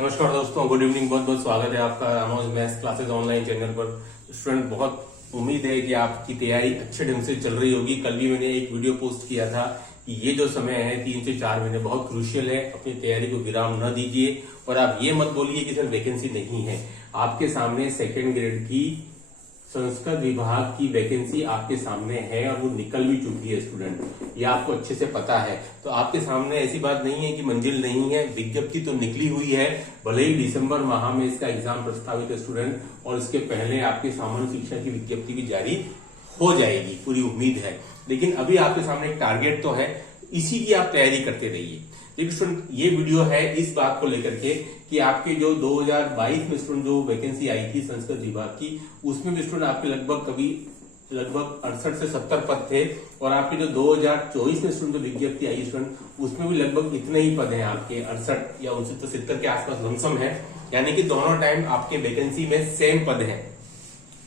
नमस्कार दोस्तों, good evening. बहुत बहुत स्वागत है आपका Ramanuj maths classes online channel पर। स्टूडेंट, बहुत उम्मीद है कि आपकी तैयारी अच्छे ढंग से चल रही होगी। कल भी मैंने एक वीडियो पोस्ट किया था कि ये जो समय है 3 से 4 महीने बहुत क्रूशियल है, अपनी तैयारी को विराम न दीजिए। और आप ये मत बोलिए कि सर वैकेंसी नहीं है। आपके सामने सेकेंड ग्रेड की संस्कृत विभाग की वैकेंसी आपके सामने है और वो निकल भी चुकी है स्टूडेंट, ये आपको अच्छे से पता है। तो आपके सामने ऐसी बात नहीं है कि मंजिल नहीं है, विज्ञप्ति तो निकली हुई है। भले ही दिसंबर माह में इसका एग्जाम प्रस्तावित है स्टूडेंट, और इसके पहले आपके सामान्य शिक्षा की विज्ञप्ति भी जारी हो जाएगी, पूरी उम्मीद है। लेकिन अभी आपके सामने एक टारगेट तो है, इसी की आप तैयारी करते रहिए। देखिए स्टूडेंट, ये वीडियो है इस बात को लेकर के कि आपके जो 2022 में स्टूडेंट जो वैकेंसी आई थी संस्कृत विभाग की, उसमें भी स्टूडेंट आपके लगभग 68 से 70 पद थे। और आपके जो 2024 में स्टूडेंट जो विज्ञप्ति आई स्टूडेंट, उसमें भी लगभग इतने ही पद हैं आपके, 68 या 69 के आसपास लमसम है। यानी कि दोनों टाइम आपके वैकेंसी में सेम पद है।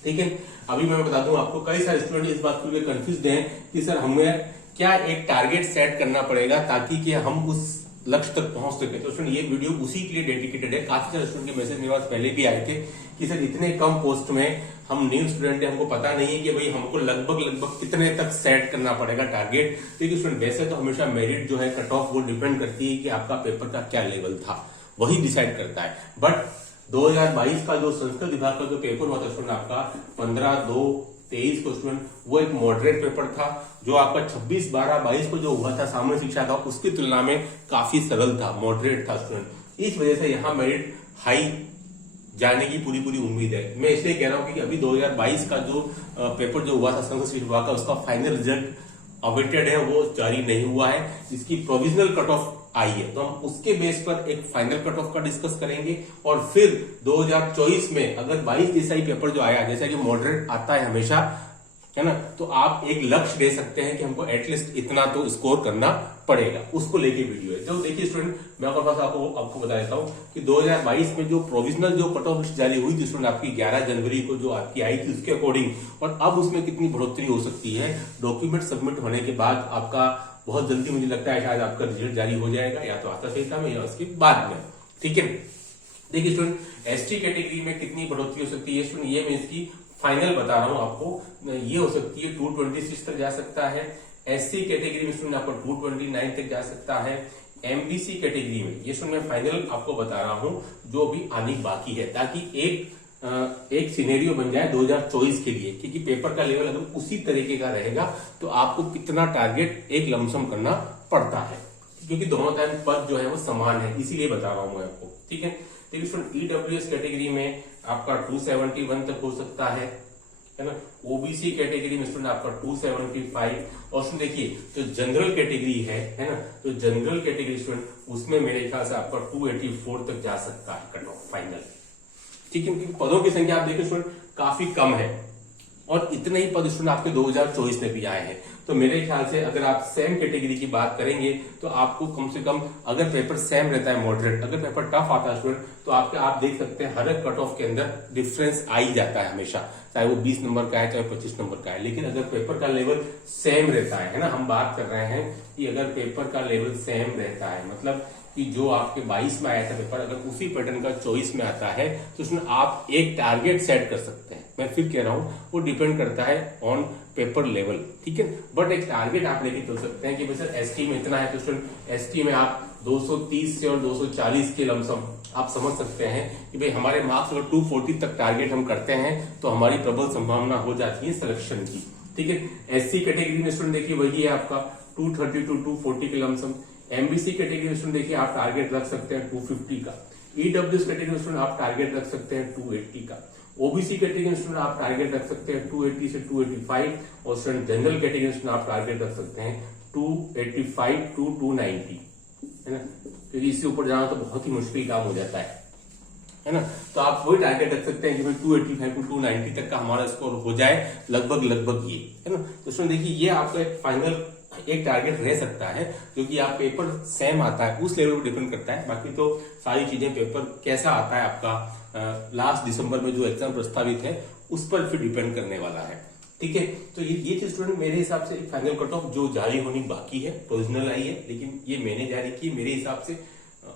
ठीक है, अभी मैं बता दूं आपको, कई सारे स्टूडेंट इस बात को लेकर कंफ्यूज्ड हैं कि सर हमें क्या एक टारगेट सेट करना पड़ेगा ताकि कि हम उस लक्ष्य तक पहुंच सके। तो स्टूडेंट, ये वीडियो उसी के लिए डेडिकेटेड है। काफी सारे स्टूडेंट के मैसेज मेरे पास पहले भी आए थे कि सर इतने कम पोस्ट में हम न्यू स्टूडेंट है, हमको पता नहीं है कि भाई हमको लगभग कितने तक सेट करना पड़ेगा टारगेट। क्योंकि स्टूडेंट वैसे तो हमेशा मेरिट जो है कट ऑफ वो डिपेंड करती है कि आपका पेपर का क्या लेवल था, वही डिसाइड करता है। बट 2022 का जो संस्कृत विभाग का जो पेपर हुआ था स्टूडेंट आपका 15/2/23 को स्टूडेंट, वो एक मॉडरेट पेपर था। जो आपका 26/12/22 को जो हुआ था सामान्य शिक्षा का, उसकी तुलना में काफी सरल था, मॉडरेट था स्टूडेंट। इस वजह से यहाँ मेरिट हाई जाने की पूरी उम्मीद है। मैं इसलिए कह रहा हूँ कि अभी 2022 का जो पेपर जो हुआ था संस्कृत विभाग का, उसका फाइनल रिजल्ट अवेटेड है, वो जारी नहीं हुआ है। इसकी प्रोविजनल कट ऑफ आई है, तो हम उसके बेस पर एक फाइनल कट ऑफ का डिस्कस करेंगे। और फिर 2024 में अगर 22 जैसा ही पेपर जो आया, जैसा कि मॉडरेट आता है हमेशा, है ना, तो आप एक लक्ष्य दे सकते हैं कि हमको एटलीस्ट इतना तो स्कोर करना पड़ेगा, उसको लेके वीडियो है। तो देखिए स्टूडेंट, मैं आपको बता देता हूं कि 2022 में जो प्रोविजनल जो कट ऑफ लिस्ट जारी हुई थी स्टूडेंट आपकी 11 जनवरी को जो आपकी आई थी, उसके अकॉर्डिंग और अब उसमें कितनी बढ़ोतरी हो सकती है, डॉक्यूमेंट सबमिट होने के बाद आपका बहुत जल्दी मुझे लगता है शायद आपका रिजल्ट जारी हो जाएगा, या तो आचार संहिता में या उसके बाद में। ठीक है, देखिए स्टूडेंट, एसटी कैटेगरी में कितनी बढ़ोतरी हो सकती है स्टूडेंट, ये मैं इसकी फाइनल बता रहा हूं आपको। ये हो सकती है 226 तक जा सकता है। एससी कैटेगरी में स्टूडेंट आपको 229 तक जा सकता है। एमबीसी कैटेगरी में ये स्टूडेंट मैं फाइनल आपको बता रहा हूं जो अभी आने बाकी है, ताकि एक सिनेरियो बन जाए 2024 के लिए, क्योंकि पेपर का लेवल अगर उसी तरीके का रहेगा तो आपको कितना टारगेट एक लमसम करना पड़ता है, क्योंकि दोनों टाइम पद जो है वो समान है, इसीलिए बता रहा हूं मैं आपको। ठीक है, देखिए स्टूडेंट, ईडब्ल्यूएस कैटेगरी में आपका 271 तक हो सकता है ना। ओबीसी कैटेगरी में स्टूडेंट आपका 275। और स्टूडेंट देखिए जो जनरल कैटेगरी है ना, तो जनरल कैटेगरी स्टूडेंट उसमें मेरे ख्याल से आपका 284 तक जा सकता है कट ऑफ फाइनल। ठीक है, क्योंकि पदों की संख्या आप देखिए स्टूडेंट काफी कम है, और इतने ही पद स्टूडेंट आपके 2024 में भी आए हैं। तो मेरे ख्याल से अगर आप सेम कैटेगरी की बात करेंगे तो आपको कम से कम, अगर पेपर सेम रहता है मॉडरेट, अगर पेपर टफ आता है स्टूडेंट, तो आप देख सकते हैं हर एक कट ऑफ के अंदर डिफरेंस आ ही जाता है हमेशा, चाहे वो 20 नंबर का है चाहे 25 नंबर का है। लेकिन अगर पेपर का लेवल सेम रहता है ना, हम बात कर रहे हैं कि अगर पेपर का लेवल सेम रहता है, मतलब कि जो आपके 22 में आया था पेपर, अगर उसी पैटर्न का 24 में आता है, तो उसमें आप एक टारगेट सेट कर सकते हैं। मैं फिर कह रहा हूं, वो डिपेंड करता है ऑन पेपर लेवल। ठीक है, बट एक टारगेट आप लेके चल सकते हैं कि भाई सर एसटी में इतना है, तो स्टूडेंट एसटी में आप 230 से और 240 के लमसम आप समझ सकते हैं कि भाई हमारे मार्क्स अगर 240 तक टारगेट हम करते हैं तो हमारी प्रबल संभावना हो जाती है सिलेक्शन की। ठीक है, एससी कैटेगरी में स्टूडेंट देखिए वही है आपका 230 to 240 के लमसम। एमबीसी कैटेगरी में स्टूडेंट देखिए आप टारगेट रख सकते हैं 250 का। ईडब्ल्यूएस कैटेगरी में स्टूडेंट आप टारगेट रख सकते हैं 280 का। ओबीसी कैटेगरी में स्टूडेंट आप टारगेट रख सकते हैं 280 से 285, और स्टूडेंट जनरल कैटेगरी में स्टूडेंट आप टारगेट रख सकते हैं 285 to 290, है ना, क्योंकि इससे ऊपर जाना तो बहुत ही मुश्किल काम हो जाता है ना। तो आप वही टारगेट रख सकते हैं कि 285 to 290 तक का हमारा स्कोर हो जाए, लगभग ये, है ना। तो स्टूडेंट देखिए ये आपका एक फाइनल एक टारगेट रह सकता है, जो कि आप पेपर सेम आता है उस लेवल पर डिपेंड करता है। बाकी तो सारी चीजें पेपर कैसा आता है आपका लास्ट दिसंबर में जो एग्जाम प्रस्तावित है उस पर फिर डिपेंड करने वाला है। ठीक है, तो ये चीज स्टूडेंट मेरे हिसाब से फाइनल कट ऑफ जो जारी होनी बाकी है, प्रोविजनल आई है, लेकिन ये मैंने जारी की, मेरे हिसाब से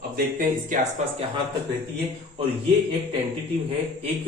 अब देखते हैं इसके आसपास क्या हाथ तक रहती है। और ये एक टेंटेटिव है, एक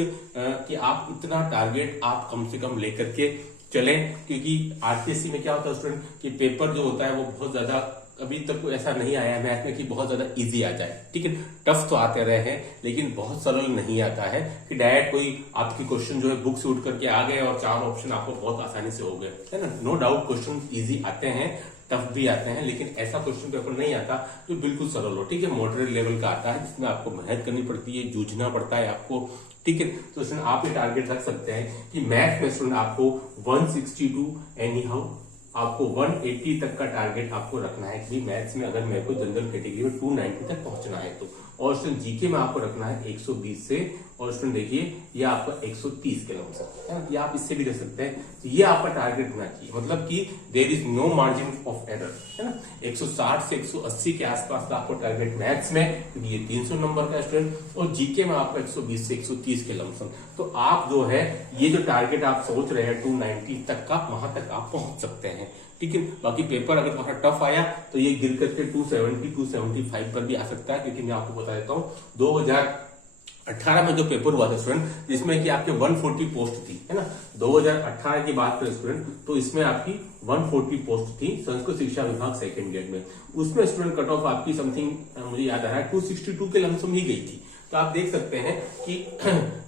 कि आप इतना टारगेट आप कम से कम लेकर के चलें, क्योंकि आरपीएससी में क्या होता है स्टूडेंट कि पेपर जो होता है वो बहुत ज्यादा, अभी तक कोई ऐसा नहीं आया है मैथ में कि बहुत ज्यादा इजी आ जाए। ठीक है, टफ तो आते रहे हैं लेकिन बहुत सरल नहीं आता है कि डायरेक्ट कोई आपकी क्वेश्चन जो है बुक से उठ करके आ गए और 4 ऑप्शन आपको बहुत आसानी से हो गए, है ना। नो डाउट क्वेश्चन इजी आते हैं, टफ भी आते हैं, लेकिन ऐसा क्वेश्चन पेपर नहीं आता जो बिल्कुल सरल हो। ठीक है, मॉडरेट लेवल का आता है जिसमें आपको मेहनत करनी पड़ती है, जूझना पड़ता है आपको। ठीक है, तो इसमें आप ये टारगेट रख सकते हैं कि मैथ में स्टूडेंट आपको 162 एनी हाउ आपको 180 तक का टारगेट आपको रखना है कि मैथ्स में अगर मेरे को जनरल कैटेगरी में 290 तक पहुंचना है तो। और स्टूडेंट जीके में आपको रखना है 120 से, और स्टूडेंट देखिए ये आपका 130 के लमसम है, ये आप इससे भी रख सकते हैं। तो ये आपका टारगेट होना चाहिए, मतलब कि there is no margin of error, है ना। 160 से 180 के आसपास का आपको टारगेट मैथ्स में, क्योंकि ये 300 नंबर का स्टूडेंट, और जीके में आपका 120 से 130 के लमसम। तो आप जो है ये जो टारगेट आप सोच रहे हैं 290 तक का, वहां तक आप पहुंच सकते हैं। ठीक है, बाकी पेपर अगर थोड़ा टफ आया तो ये गिर करके 270 275 पर भी आ सकता है, क्योंकि मैं आपको बता देता हूँ 2018 में जो पेपर हुआ था स्टूडेंट, जिसमें कि आपके 140 पोस्ट थी, है ना। 2018 की बात करें स्टूडेंट तो इसमें आपकी 140 पोस्ट थी संस्कृत शिक्षा विभाग सेकेंड ग्रेड में। उसमें स्टूडेंट कट ऑफ आपकी समथिंग मुझे याद आ रहा है 262 के लमसम ही गई थी। तो आप देख सकते हैं कि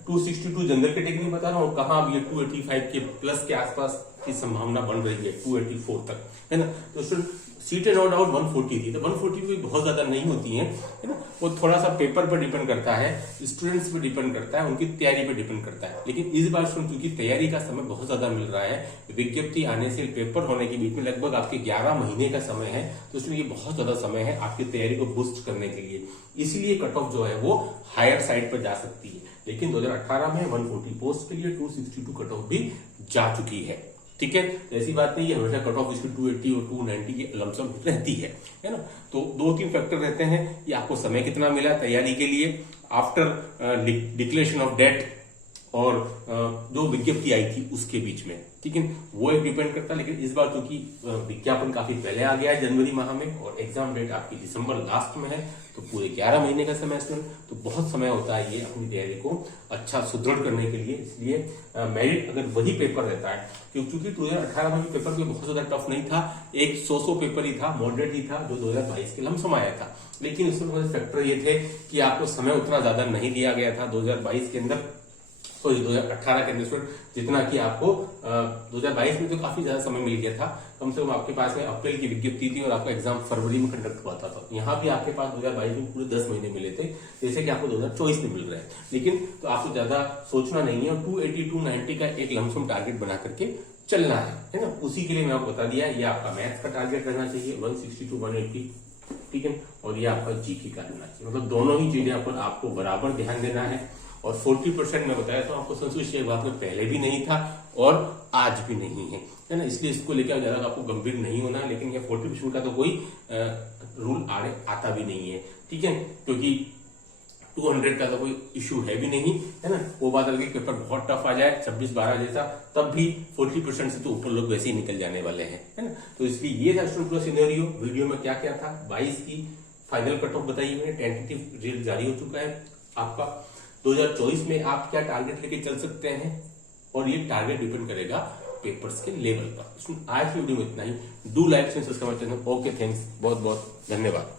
262 जनरल कैटेगरी बता रहा हूँ, कहाँ अब ये 285 के प्लस के आसपास की संभावना बन रही है 284 तक, है ना। तो सीटें नो डाउट 140 थी, तो 140 भी बहुत ज्यादा नहीं होती है ना। वो थोड़ा सा पेपर पर डिपेंड करता है, स्टूडेंट्स पे डिपेंड करता है, उनकी तैयारी पे डिपेंड करता है। लेकिन इस बार स्टूडेंट क्योंकि तैयारी का समय बहुत ज्यादा मिल रहा है, विज्ञप्ति आने से पेपर होने के बीच में लगभग आपके 11 महीने का समय है, तो इसमें ये बहुत ज्यादा समय है आपकी तैयारी को बूस्ट करने के लिए। इसलिए कट ऑफ जो है वो हायर साइड पर जा सकती है। लेकिन 2018 में 140 पोस्ट के लिए 262 कट ऑफ भी जा चुकी है। ठीक है, तो ऐसी बात नहीं है, हमेशा कट ऑफ इसकी 280 और 290 की लमसम रहती है ना। तो 2-3 फैक्टर रहते हैं कि आपको समय कितना मिला तैयारी के लिए आफ्टर डिक्लेरेशन ऑफ डेट और जो विज्ञप्ति आई थी उसके बीच में। ठीक है, वो एक डिपेंड करता है। लेकिन इस बार चूंकि विज्ञापन काफी पहले आ गया है जनवरी माह में, और एग्जाम डेट आपकी दिसंबर लास्ट में है, तो पूरे 11 महीने का समय स्टूडेंट, तो बहुत समय होता है ये अपनी तैयारी को अच्छा सुदृढ़ करने के लिए। इसलिए मेरिट अगर वही पेपर रहता है, क्योंकि 2018 में भी पेपर भी बहुत ज्यादा टफ नहीं था, एक 100 पेपर ही था, मॉडरेट ही था, जो 2022 के लमसम आया था। लेकिन इसमें फैक्टर ये थे कि आपको समय उतना ज्यादा नहीं दिया गया था 2022 के अंदर, सॉरी 2018 के अंदर, जितना कि आपको 2022 में तो काफी ज्यादा समय मिल गया था। कम से कम आपके पास में अप्रैल की विज्ञप्ति थी और आपका एग्जाम फरवरी में कंडक्ट हुआ था। तो यहाँ भी आपके पास 2022 में पूरे 10 महीने मिले थे, जैसे कि आपको 2024 में मिल रहे हैं। लेकिन तो आपको ज्यादा सोचना नहीं है, और 280 290 का एक लमसम टारगेट बना करके चलना है ना। उसी के लिए मैं आपको बता दिया, ये आपका मैथ्स का टारगेट रहना चाहिए 160 to 180। ठीक है, और ये आपका जीके का रहना चाहिए, मतलब दोनों ही चीजें पर आपको बराबर ध्यान देना है। और 40% में बताया तो आपको संस्कृत शिक्षा विभाग में पहले भी नहीं था और आज भी नहीं है ना। इसलिए इसको लेकर ज्यादा आपको गंभीर नहीं होना। लेकिन ये 40% का तो कोई रूल आता भी नहीं है। ठीक है, क्योंकि 200 का तो कोई इश्यू है भी नहीं, है ना। वो बात अलग, पेपर बहुत टफ आ जाए 26-12 जैसा, तब भी 40% से तो ऊपर लोग वैसे ही निकल जाने वाले हैं, है ना। तो इसलिए ये था स्टूडेंट पूरा सिनेरियो। वीडियो में क्या क्या था, 22 की फाइनल कट ऑफ बताई मैंने, टेंटेटिव रिजल्ट जारी हो चुका है आपका। 2024 में आप क्या टारगेट लेके चल सकते हैं, और ये टारगेट डिपेंड करेगा पेपर्स के लेवल पर। आज की वीडियो में इतना ही। Do like and subscribe channel. Okay, thanks, बहुत बहुत धन्यवाद।